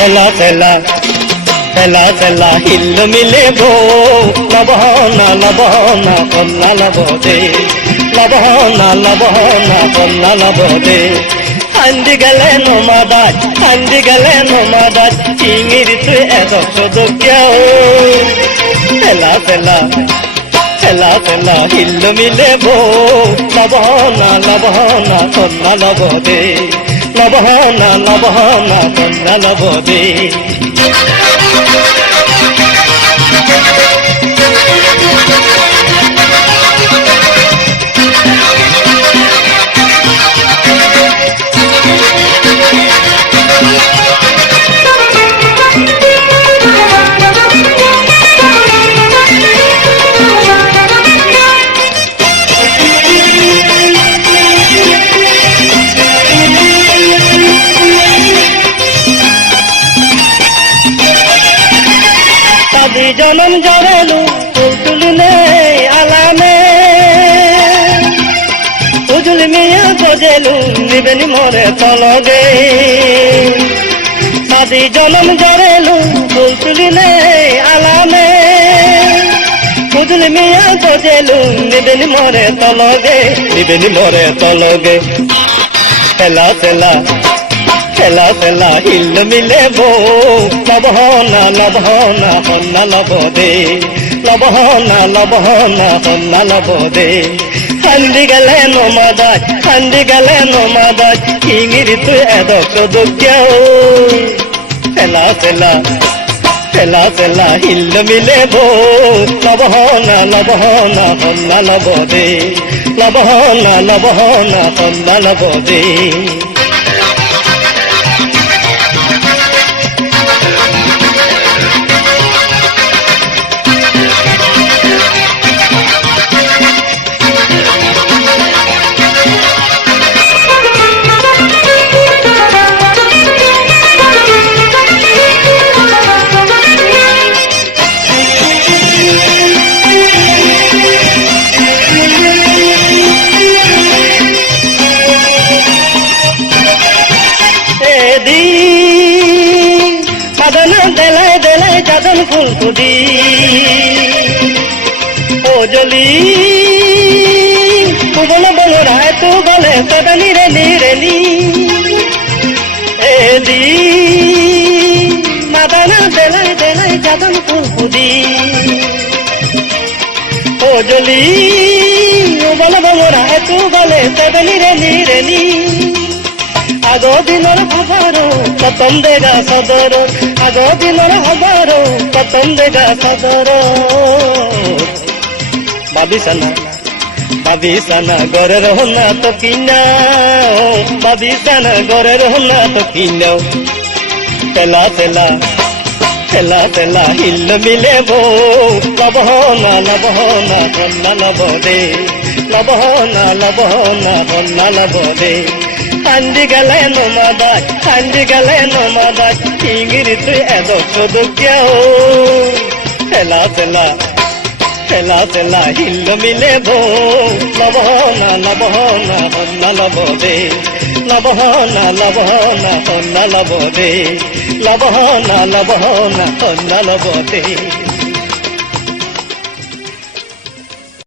তেলা তেলা তেলা তেলা হিল মিলে বো লবহনা লবহনা কন্যা লবদে লবহনা লবহনা কন্যা লবদে হান্দি গেলে নমাদাজ চিঙির তুই এত সদক্যাও তেলা তেলা তেলা তেলা হিল মিলে বো লবহনা লবহনা কন্যা লবদে লবহনা লবহনা কন্যা লবদে জনম জরেলু তুলতুলনে আলামে উজুল মিয়া গজেলু নিবেনি মরে তলগে সাদি জনম জরেলু তুলতুলনে আলামে উজুল মিয়া গজেলু নিবেনি মরে তলগে তেলা তেলা তেলা তেলা হিল মিলে বো লবহনা লবহনা কন্যা লবদে লবহনা লবহনা কন্যা লবদে হান্দি গেলে নমাদাজ চিঙির তুই এদক দুঃখ্যাও তেলা তেলা তেলা তেলা হিল মিলে বো লবহনা লবহনা কন্যা লবদে লবহনা লবহনা কন্যা লবদে দেলাই দেলাই চাদন ফুল কুদি ও জলি বল বল রায় তু গলে সদনি রে নি এদি মাদানা দেলাই দেলাই চাদন ফুল কুদি ও জলি বল বল রায় তু গলে সদনি রে নি আগ দিনর খবর প্রথম দেগা সদর আগ দিনর খবর প্রথম দেগা সদর ভাবিসানা গরে রহনা তো কিনাও ভাবিসানা গরে রহনা তো কিনাও তেলা তেলা তেলা তেলা হিল মিলে বো লবহনা লবহনা কন্যা লবদে লবহনা লবহনা কন্যা লবদে হান্দি গেলে নমাদাজ চিঙির তুই এদক দুঃখ্যাও তেলা তেলা তেলা তেলা হিল মিলে বো লবহনা লবহনা কন্যা লবদে লবহনা লবহনা কন্যা লবদে লবহনা লবহনা কন্যা লবদে